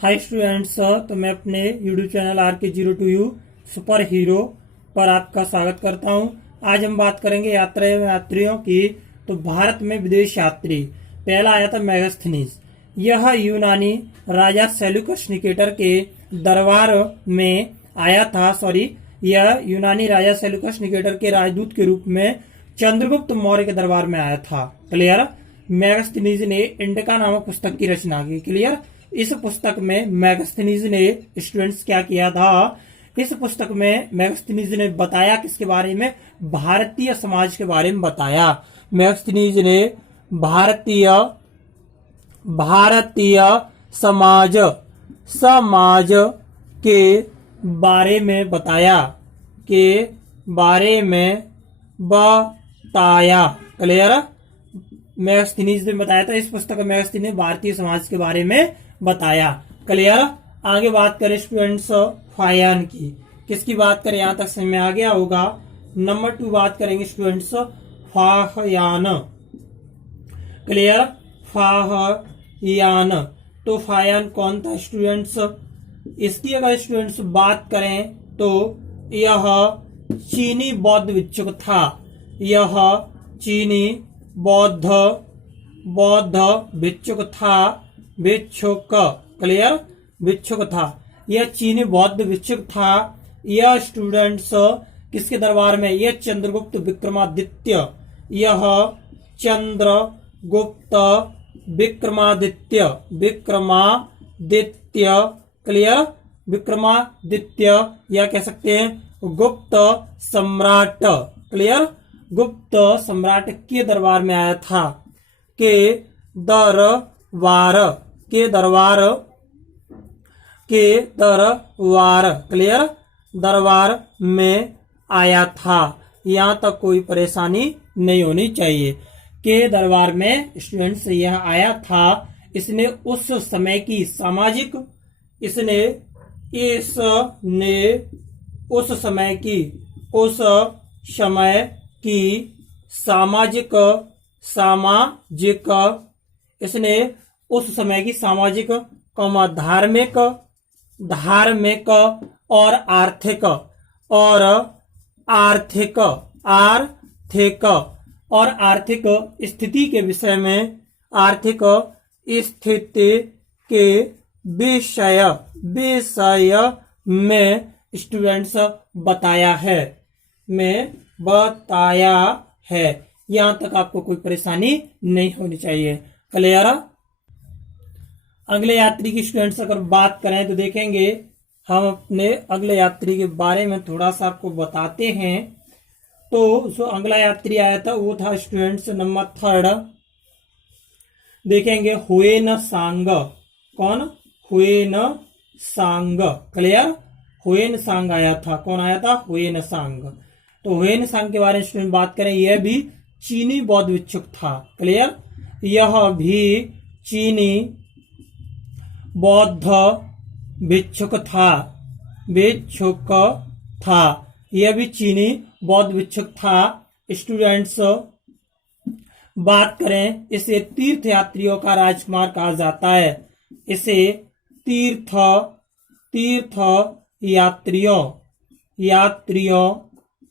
Hi students, तो मैं अपने YouTube channel RK02U super hero पर आपका स्वागत करता हूं। आज हम बात करेंगे यात्रियों की। तो भारत में विदेश यात्री पहला आया था मेगास्थनीज। यह यूनानी राजा सेल्यूकस निकेटर के दरबार में आया था। यह यूनानी राजा सेल्यूकस निकेटर के राजदूत के रूप में चंद्रगुप्त मौर्य के दरबार में आया था। क्लियर। मेगास्थनीज ने इंडिका नामक पुस्तक की रचना की। क्लियर। इस पुस्तक में मेगास्थनीज ने स्टूडेंट्स क्या किया था, इस पुस्तक में मेगास्थनीज ने बताया किसके बारे में, भारतीय समाज के बारे में बताया। मेगास्थनीज ने भारतीय समाज के बारे में बताया क्लियर। मेगास्थनीज ने बताया था, इस पुस्तक में मेगास्थनीज ने भारतीय समाज के बारे में बताया। क्लियर। आगे बात करें स्टूडेंट्स फायान की। किसकी बात करें, यहां तक समझ में आ गया होगा। नंबर 2 बात करेंगे स्टूडेंट्स फायान। क्लियर। फायान। तो फायान कौन था स्टूडेंट्स, इसकी अगर स्टूडेंट्स बात करें तो यह चीनी बौद्ध भिक्षुक था। यह चीनी बौद्ध भिक्षुक था। क्लियर। भिक्षुक था। यह चीनी बौद्ध भिक्षुक था। यह स्टूडेंट्स किसके दरबार में, यह चंद्रगुप्त विक्रमादित्य। यह चंद्रगुप्त विक्रमादित्य। क्लियर। विक्रमादित्य या कह सकते हैं गुप्त सम्राट। क्लियर। गुप्त सम्राट के दरबार में आया था। के दरबार क्लियर, दरबार में आया था। यहां तक कोई परेशानी नहीं होनी चाहिए। के दरबार में स्टूडेंट्स यह आया था। इसने उस समय की सामाजिक सामाजिक धार्मिक और आर्थिक स्थिति के विषय में, आर्थिक स्थिति के विषय में स्टूडेंट्स बताया है। यहां तक आपको कोई परेशानी नहीं होनी चाहिए। क्लियर। अगले यात्री की स्टूडेंट्स अगर बात करें तो देखेंगे, हम अपने अगले यात्री के बारे में थोड़ा सा आपको बताते हैं। तो जो अगला यात्री आया था वो था स्टूडेंट्स नंबर 3। देखेंगे हुएन सांग। कौन, हुएन सांग। क्लियर। हुएन सांग आया था। कौन आया था, हुएन सांग। तो हुएन सांग के बारे में स्टूडेंट बात करें, यह भी चीनी बौद्ध भिक्षुक था। क्लियर। यह भी चीनी बौद्ध भिक्षुक था। यह भी चीनी बौद्ध भिक्षुक था। स्टूडेंट्स बात करें, इसे तीर्थ यात्रियों का राजकुमार कहा जाता है। इसे तीर्थ यात्रियों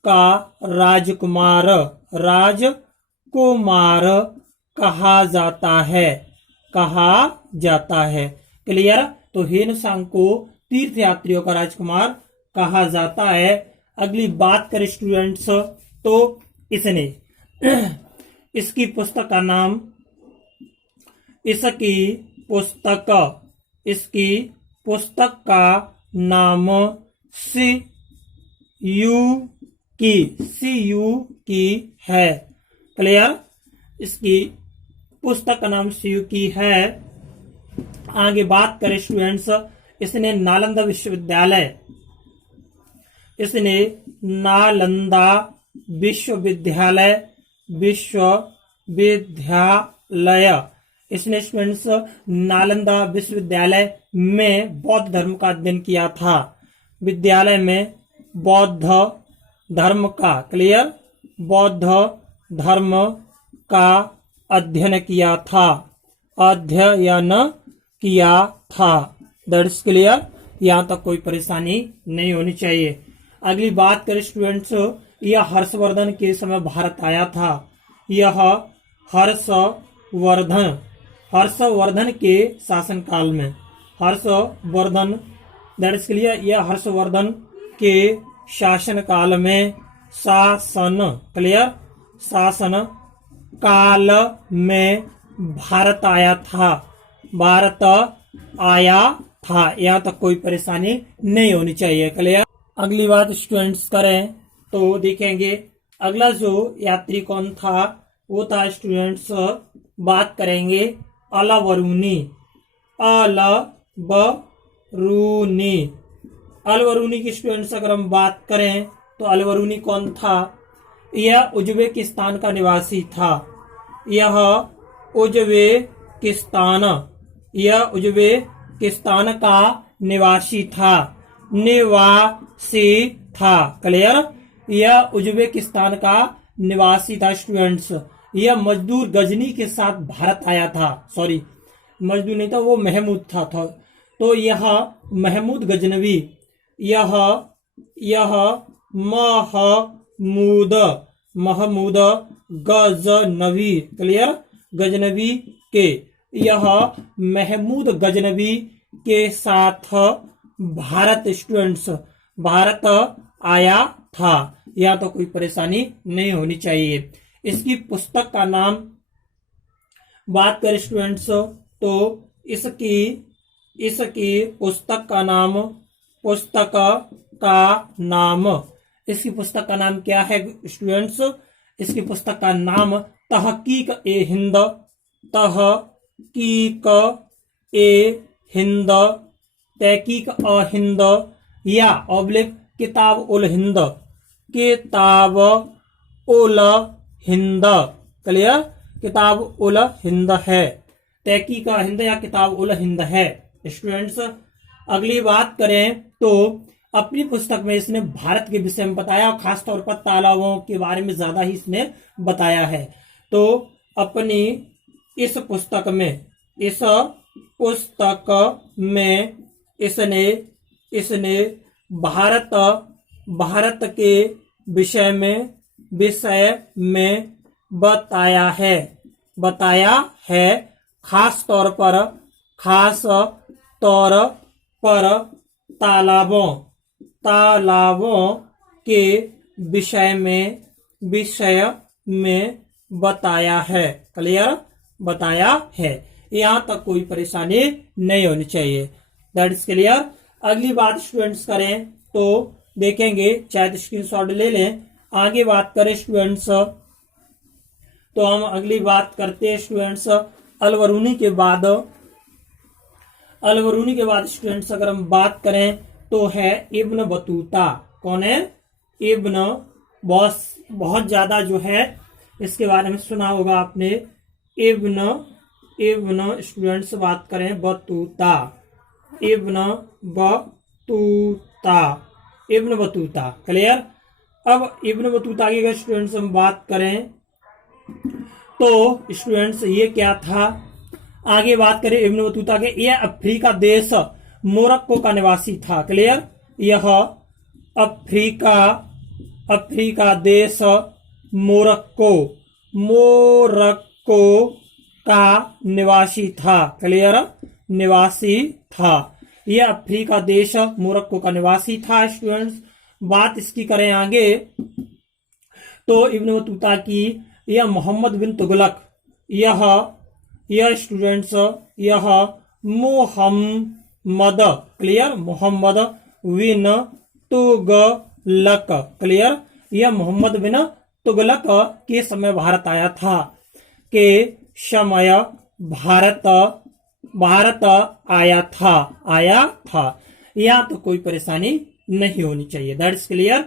का राजकुमार कहा जाता है। क्लियर। तो हुएन सांग को तीर्थ यात्रियों का राजकुमार कहा जाता है। अगली बात करें स्टूडेंट्स तो इसकी पुस्तक का नाम सीयूकी है। क्लियर। इसकी पुस्तक का नाम सीयूकी है। आगे बात करें स्टूडेंट्स, इसने नालंदा विश्वविद्यालय इसने स्टूडेंट्स नालंदा विश्वविद्यालय में बौद्ध धर्म का अध्ययन किया था। विद्यालय में बौद्ध धर्म का, क्लियर, बौद्ध धर्म का अध्ययन किया था। That is clear. यहाँ तक कोई परेशानी नहीं होनी चाहिए। अगली बात करें स्टूडेंट्स, यह हर्षवर्धन के समय भारत आया था। यह हर्षवर्धन के शासनकाल में, हर्षवर्धन दैट इज क्लियर, यह हर्षवर्धन के शासनकाल में, शासन काल में भारत आया था। यहाँ तक कोई परेशानी नहीं होनी चाहिए। क्लियर। अगली बात स्टूडेंट्स करें तो देखेंगे अगला जो यात्री कौन था, वो था स्टूडेंट्स, बात करेंगे अलबरूनी। अलबरूनी की स्टूडेंट्स अगर हम बात करें तो अलबरूनी कौन था? यह उज्बेकिस्तान का निवासी था। यह उज्बेकिस्तान का निवासी था। क्लियर। यह उज्बेकिस्तान का निवासी था स्टूडेंट्स। यह मजदूर गजनी के साथ भारत आया था। सॉरी, मजदूर नहीं था, वो महमूद था। तो यह महमूद गजनवी, यह महमूद गजनवी, क्लियर, गजनवी के, यह महमूद गजनवी के साथ भारत आया था। यहाँ तो कोई परेशानी नहीं होनी चाहिए। इसकी पुस्तक का नाम बात करें स्टूडेंट्स तो इसकी पुस्तक का नाम क्या है स्टूडेंट्स? इसकी पुस्तक का नाम तहकीक ए हिंद, तहकीक हिंद या ऑब्लिक किताब उल हिंद, क्लियर, किताब उल हिंद है। तहकीक हिंद या किताब उल हिंद है स्टूडेंट्स। अगली बात करें तो अपनी पुस्तक में इसने भारत के विषय में बताया, खासतौर पर तालाबों के बारे में ज्यादा ही इसने बताया है। तो अपनी इस पुस्तक में इसने भारत के विषय में बताया है, खास तौर पर तालाबों के विषय में बताया है। क्लियर, बताया है। यहाँ तक कोई परेशानी नहीं होनी चाहिए। That is clear. अगली बात स्टूडेंट्स करें तो देखेंगे, चाहे स्क्रीनशॉट ले लें। आगे बात करें स्टूडेंट्स तो हम अगली बात करते हैं स्टूडेंट्स अलबरूनी के बाद स्टूडेंट्स अगर हम बात करें तो है इब्न बतूता। कौन है? इब्न, बहुत ज्यादा जो है इसके बारे में सुना होगा आपने। इब्न स्टूडेंट्स बात करें बतूता, इब्न बतूता, क्लियर। अब इब्न बतूता की अगर स्टूडेंट्स हम बात करें तो स्टूडेंट्स ये क्या था? आगे बात करें इब्न बतूता के, यह अफ्रीका देश मोरक्को का निवासी था। क्लियर, यह अफ्रीका देश मोरक्को का निवासी था। क्लियर, निवासी था। यह अफ्रीका देश मोरक्को का निवासी था स्टूडेंट्स। बात इसकी करें आगे तो इब्न बतूता की, यह मोहम्मद बिन तुगलक, यह स्टूडेंट्स, यह मोहम्मद, क्लियर, मोहम्मद बिन तुगलक, क्लियर, यह मोहम्मद बिन तुगलक के समय भारत आया था, के समय भारत आया था। यहाँ तो कोई परेशानी नहीं होनी चाहिए। That is clear.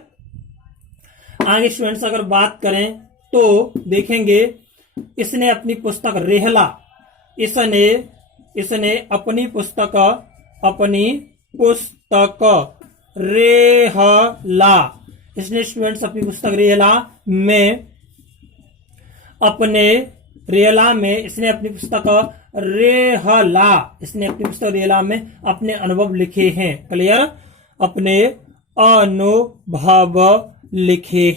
आगे स्टूडेंट्स अगर बात करें तो देखेंगे इसने अपनी पुस्तक रेहला, इसने अपनी पुस्तक रेहला, इसने स्टूडेंट्स अपनी पुस्तक रेहला में अपने रेहला में इसने अपनी पुस्तक रेहला में अपने अनुभव लिखे हैं। क्लियर, अपने अनुभव लिखे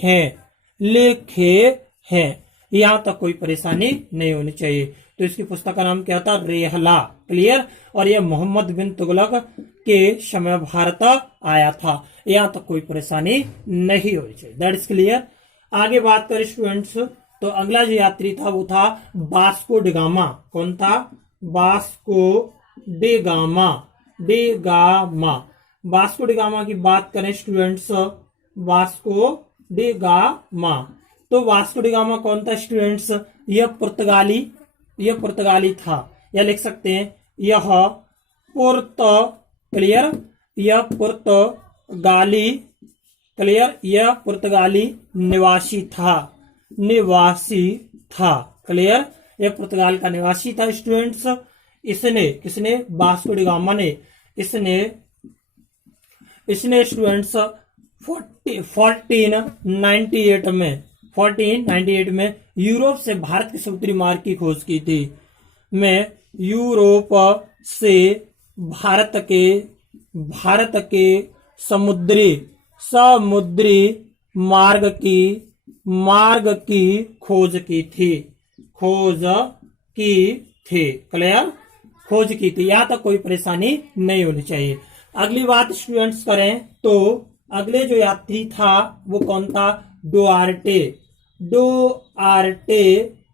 हैं। यहां तक कोई परेशानी नहीं होनी चाहिए। तो इसकी पुस्तक का नाम क्या था? रेहला। क्लियर, और यह मोहम्मद बिन तुगलक के समय भारत आया था। यहां तक कोई परेशानी नहीं होनी चाहिए। That is clear. आगे बात करें स्टूडेंट्स, तो अगला जो यात्री था वो था वास्को डी गामा। कौन था? Vasco D gamma. Vasco D gamma की बात करें स्टूडेंट्स, वास्को डी गामा। तो वास्को डी गामा कौन था स्टूडेंट्स? यह पुर्तगाली था, या लिख सकते हैं यह क्लियर, यह पुर्तगाली निवासी था। क्लियर, यह पुर्तगाल का निवासी था स्टूडेंट्स। किसने? वास्को डी गामा ने। इसने स्टूडेंट्स 1498 में यूरोप से भारत के समुद्री मार्ग की खोज की थी। यूरोप से भारत के समुद्री मार्ग की खोज की थी। क्लियर, खोज की थी। यहां तक कोई परेशानी नहीं होनी चाहिए। अगली बात स्टूडेंट्स करें तो अगले जो यात्री था वो कौन था? Duarte.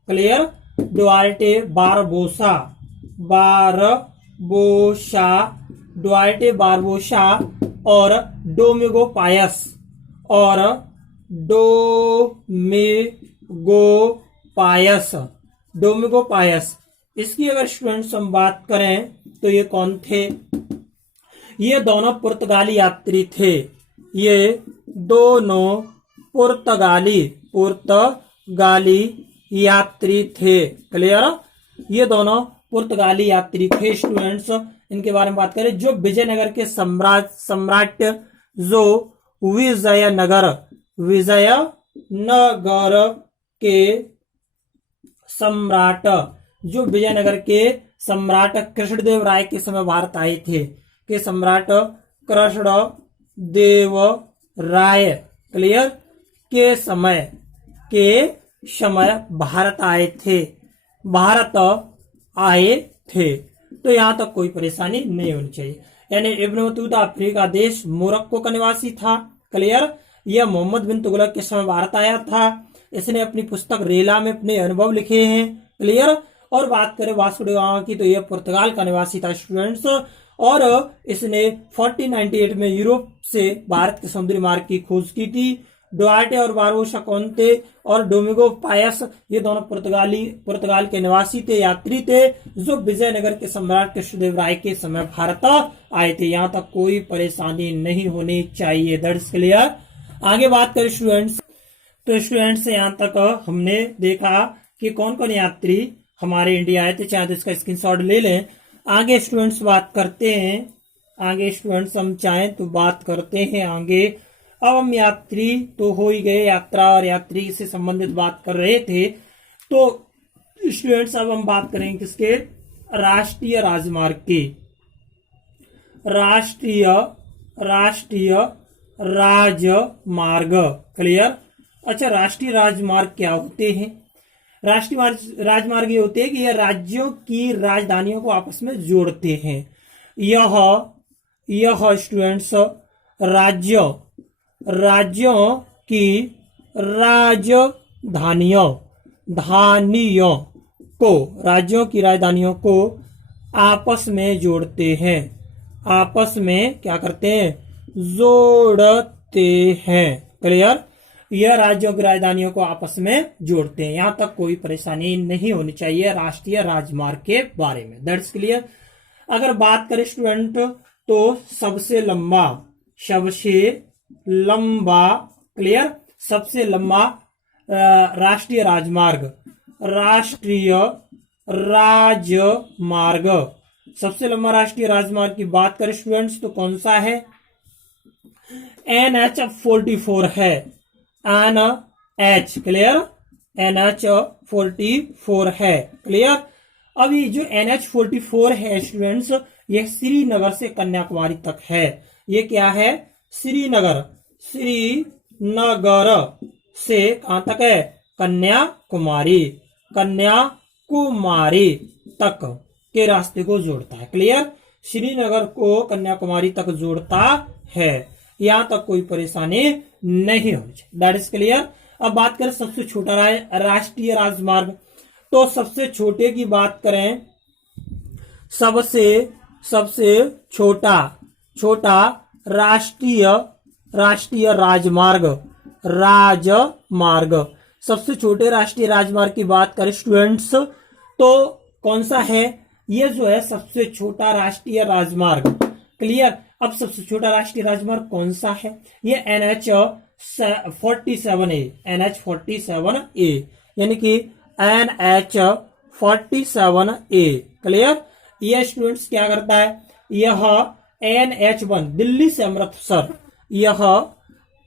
Clear, Duarte Barbosa. Duarte Barbosa और डोमिगो पायस। इसकी अगर स्टूडेंट्स हम बात करें तो ये कौन थे? ये दोनों पुर्तगाली यात्री थे। ये दोनों पुर्तगाली यात्री थे। क्लियर, ये दोनों पुर्तगाली यात्री थे स्टूडेंट्स। इनके बारे में बात करें, जो विजयनगर के सम्राट जो विजयनगर के सम्राट जो विजयनगर के सम्राट कृष्णदेव राय के समय भारत आए थे। के सम्राट कृष्णदेव राय क्लियर के समय भारत आए थे। तो यहां तक कोई परेशानी नहीं होनी चाहिए। यानी इब्न बतूता अफ्रीका देश मोरक्को का निवासी था। क्लियर, यह मोहम्मद बिन तुगलक के समय भारत आया था। इसने अपनी पुस्तक रेला में अपने अनुभव लिखे हैं। क्लियर, और बात करें वास्को डी गामा की तो यह पुर्तगाल का निवासी था स्टूडेंट्स। और इसने 1498 में यूरोप से भारत के समुद्री मार्ग की खोज की थी। डुआर्टे और बारबोसा कौन थे? और डोमिगो पायस, ये दोनों पुर्तगाल के निवासी थे, यात्री थे, जो विजयनगर के सम्राट कृष्णदेव राय के समय भारत आए थे। यहाँ तक कोई परेशानी नहीं होनी चाहिए। That's clear. आगे बात करें स्टूडेंट्स, तो स्टूडेंट्स यहाँ तक हमने देखा कि कौन कौन यात्री हमारे इंडिया आए थे। चाहे तो इसका स्क्रीनशॉट ले लें। आगे स्टूडेंट्स बात करते हैं। आगे स्टूडेंट्स हम चाहें तो बात करते हैं आगे। अब हम यात्री तो हो ही गए, यात्रा और यात्री से संबंधित बात कर रहे थे। तो स्टूडेंट्स अब हम बात करेंगे किसके? राष्ट्रीय राजमार्ग की। राष्ट्रीय राजमार्ग। क्लियर। अच्छा, राष्ट्रीय राजमार्ग क्या होते हैं? राष्ट्रीय राजमार्ग ये होते हैं कि यह राज्यों की राजधानियों को आपस में जोड़ते हैं। यह स्टूडेंट्स राज्यों की राजधानियों को आपस में जोड़ते हैं। आपस में क्या करते हैं? जोड़ते हैं। क्लियर, यह राज्यों की राजधानियों को आपस में जोड़ते हैं। यहां तक कोई परेशानी नहीं होनी चाहिए राष्ट्रीय राजमार्ग के बारे में। That's clear. अगर बात करें स्टूडेंट तो सबसे लंबा क्लियर, सबसे लंबा राष्ट्रीय राजमार्ग, सबसे लंबा राष्ट्रीय राजमार्ग की बात करें स्टूडेंट्स तो कौन सा है? NH 44 है। NH क्लियर, NH44 है। क्लियर। अब ये जो NH44 है स्टूडेंट्स, ये श्रीनगर से कन्याकुमारी तक है। ये क्या है? श्रीनगर से कहां तक है? कन्याकुमारी तक के रास्ते को जोड़ता है। क्लियर। श्रीनगर को कन्याकुमारी तक जोड़ता है। यहां तक कोई परेशानी नहीं होनी चाहिए। That is clear. अब बात करें सबसे छोटा राष्ट्रीय राजमार्ग, तो सबसे छोटे की बात करें, सबसे छोटा राष्ट्रीय राजमार्ग, सबसे छोटे राष्ट्रीय राजमार्ग की बात करें स्टूडेंट्स, तो कौन सा है? ये जो है सबसे छोटा राष्ट्रीय राजमार्ग। क्लियर। अब सबसे छोटा राष्ट्रीय राजमार्ग कौन सा है? ये NH47A, यानी कि NH47A। क्लियर। यह स्टूडेंट्स क्या करता है? यह NH1 दिल्ली से अमृतसर, यह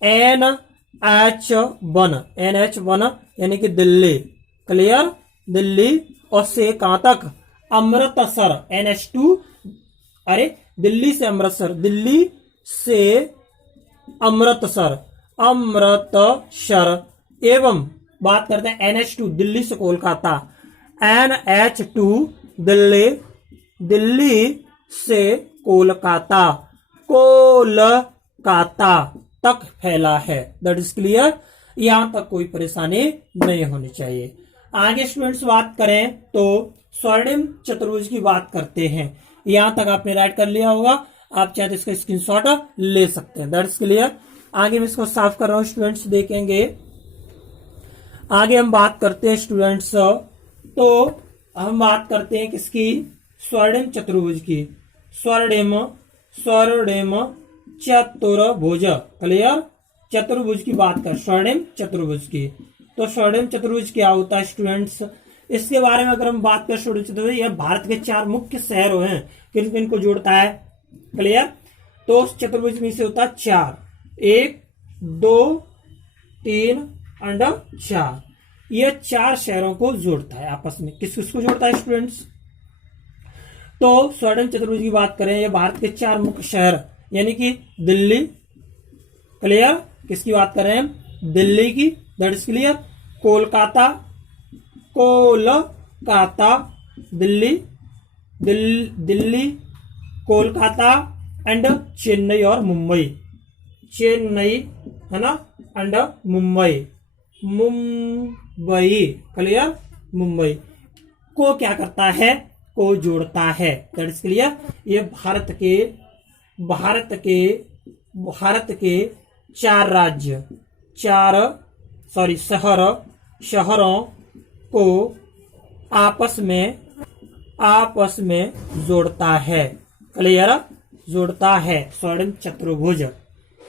NH1 यानी कि दिल्ली। क्लियर। दिल्ली और से कहां तक? अमृतसर। NH2 दिल्ली से अमृतसर एवं बात करते हैं NH2 दिल्ली से कोलकाता, NH2 दिल्ली से कोलकाता तक फैला है। That is clear. यहां तक कोई परेशानी नहीं होनी चाहिए। आगे स्टूडेंट्स बात करें तो स्वर्णिम चतुर्भुज की बात करते हैं। यहां तक आपने राइट कर लिया होगा, आप चाहे तो इसका स्क्रीनशॉट ले सकते हैं। That is clear. आगे मैं इसको साफ कर रहा हूं स्टूडेंट्स, देखेंगे। आगे हम बात करते हैं स्टूडेंट्स, तो हम बात करते हैं किसकी? स्वर्णिम चतुर्भुज की। स्वर्णिम चतुर्भुज। क्लियर। चतुर्भुज की बात कर, स्वर्णिम चतुर्भुज की। तो स्वर्णिम चतुर्भुज क्या होता है स्टूडेंट्स? इसके बारे में अगर हम बात करें स्टूडेंट्स, तो यह भारत के 4 मुख्य शहरों हैं। किन किन को जोड़ता है? क्लियर। तो चतुर्भुज में से होता है 4, 1 2 3 एंड 4। यह 4 शहरों को जोड़ता है आपस में। किस किसको जोड़ता है स्टूडेंट्स? तो स्वर्णिम चतुर्भुज की बात करें, यह भारत के 4 मुख्य शहर यानी कि दिल्ली। क्लियर। किसकी बात कर रहे हैं? दिल्ली की। That is clear. Kolkata Delhi Kolkata and Chennai और मुंबई। चेन्नई है ना, एंड मुंबई। क्लियर। मुंबई को क्या करता है? को जोड़ता है। That is clear. ये भारत के 4 राज्य, शहरों को आपस में जोड़ता है। क्लियर। जोड़ता है स्वर्णिम चतुर्भुज।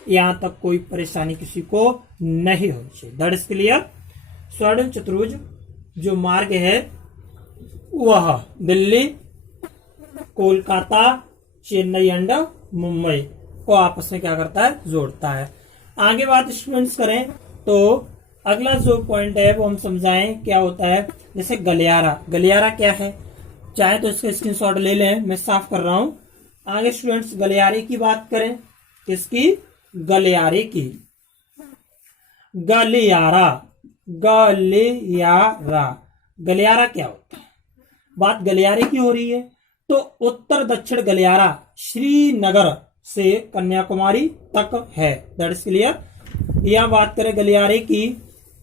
यहां तक कोई परेशानी किसी को नहीं होनी चाहिए। That is clear. स्वर्णिम चतुर्भुज जो मार्ग है वह दिल्ली, कोलकाता, चेन्नई एंड मुंबई को आपस में क्या करता है? जोड़ता है। आगे बात स्टूडेंट्स करें तो अगला जो पॉइंट है वो हम समझाएं क्या होता है। जैसे गलियारा क्या है? चाहे तो इसका स्क्रीनशॉट ले लें, मैं साफ कर रहा हूं। आगे स्टूडेंट्स गलियारे की बात करें। किसकी? गलियारे की। गलियारा क्या होता है? बात गलियारे की हो रही है, तो उत्तर दक्षिण गलियारा श्रीनगर से कन्याकुमारी तक है। That is clear. यहां बात करें गलियारे की,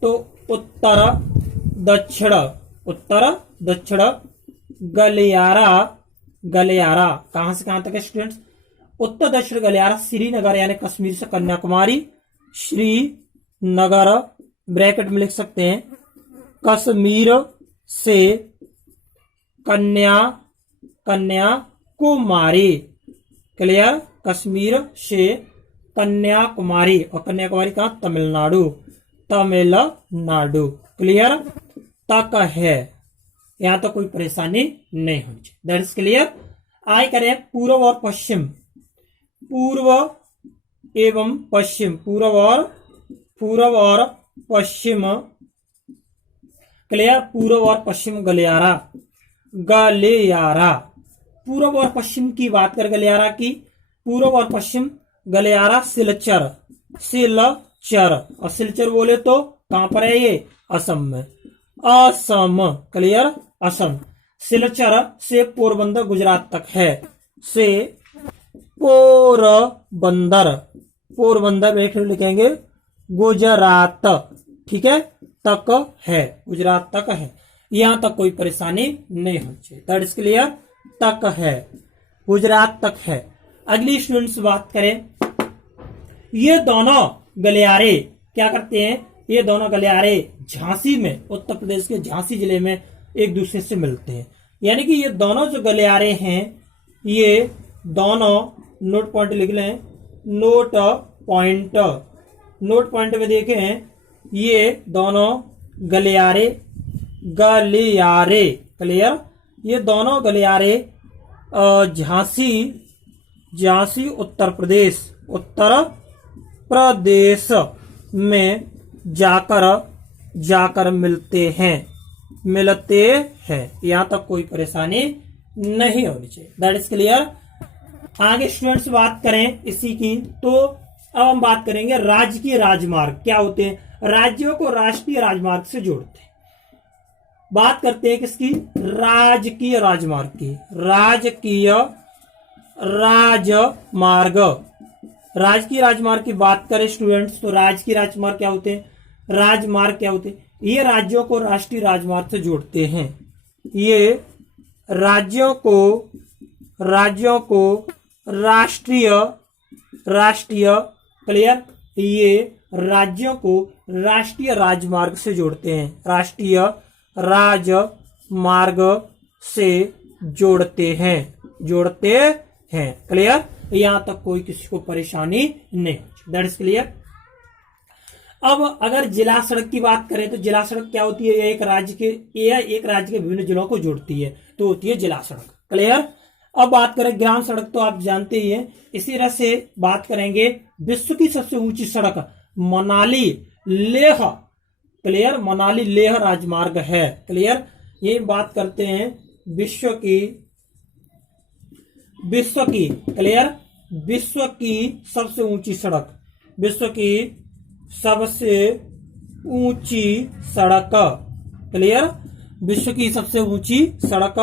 तो उत्तर दक्षिण गलियारा कहां से कहां तक है स्टूडेंट्स? उत्तर दक्षिण गलियारा श्रीनगर यानी कश्मीर से कन्याकुमारी। श्रीनगर ब्रैकेट में लिख सकते हैं, कश्मीर से कन्याकुमारी। क्लियर। कश्मीर से कन्याकुमारी, और कन्याकुमारी कहां? तमिलनाडु। क्लियर। तक है। यहां तो कोई परेशानी नहीं होनी चाहिए। That is clear. आगे करें पूर्व और पश्चिम। पूर्व और पश्चिम क्लियर। पूर्व और पश्चिम गलियारा, गलियारा। पूर्व और पश्चिम की बात कर गलियारा की, पूर्व और पश्चिम गलियारा सिलचर, सिलचर। और सिलचर बोले तो कहां पर है ये? असम में। असम, क्लियर, असम। सिलचर से पोरबंदर गुजरात तक है, से पोरबंदर, पोरबंदर में लिखेंगे गुजरात, ठीक है, तक है, गुजरात तक है। यहां तक कोई परेशानी नहीं होनी चाहिए। दैट इज क्लियर, तक है, गुजरात तक है। अगली स्टूडेंट्स बात करें, ये दोनों गलियारे क्या करते हैं? ये दोनों गलियारे झांसी में, उत्तर प्रदेश के झांसी जिले में एक दूसरे से मिलते हैं। यानी कि ये दोनों जो गलियारे हैं, ये दोनों, नोट पॉइंट लिख लें, नोट पॉइंट, नोट पॉइंट में देखें, ये दोनों गलियारे, गलियारे, क्लियर, ये दोनों गलियारे झांसी, झांसी उत्तर प्रदेश, उत्तर प्रदेश में जाकर, जाकर मिलते हैं, मिलते हैं। यहां तक कोई परेशानी नहीं होनी चाहिए। That is clear. आगे स्टूडेंट्स बात करें इसी की, तो अब हम बात करेंगे राजकीय राजमार्ग क्या होते हैं। राज्यों को राष्ट्रीय राजमार्ग से जोड़ते हैं। बात करते हैं किसकी? राजकीय राजमार्ग की। राजकीय राजमार्ग, राजकीय राजमार्ग की बात करें स्टूडेंट्स, तो राजकीय राजमार्ग क्या होते हैं? राजमार्ग क्या होते हैं? ये राज्यों को राष्ट्रीय राजमार्ग से जोड़ते हैं। ये राज्यों को, राज्यों को राष्ट्रीय, राष्ट्रीय, क्लियर, ये राज्यों को राष्ट्रीय राजमार्ग से जोड़ते हैं, राष्ट्रीय राजमार्ग से जोड़ते हैं, जोड़ते हैं, क्लियर। यहां तक कोई किसी को परेशानी नहीं, दैट इज क्लियर। अब अगर जिला सड़क की बात करें तो जिला सड़क क्या होती है? एक राज्य के, एक राज्य के विभिन्न जिलों को जोड़ती है, तो होती है जिला सड़क, क्लियर। अब बात करें ग्राम सड़क, तो आप जानते ही हैं। इसी तरह से बात करेंगे विश्व की सबसे ऊंची सड़क मनाली लेह, क्लियर, मनाली लेह राजमार्ग है, क्लियर। ये बात करते हैं विश्व की, विश्व की, क्लियर, विश्व की सबसे ऊंची सड़क, विश्व की सबसे ऊंची सड़क, क्लियर, विश्व की सबसे ऊंची सड़क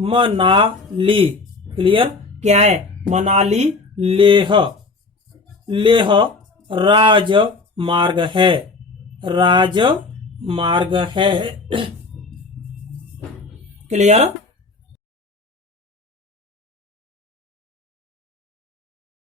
मनाली, क्लियर, क्या है? मनाली लेह, लेह राजमार्ग है, राजमार्ग है, क्लियर।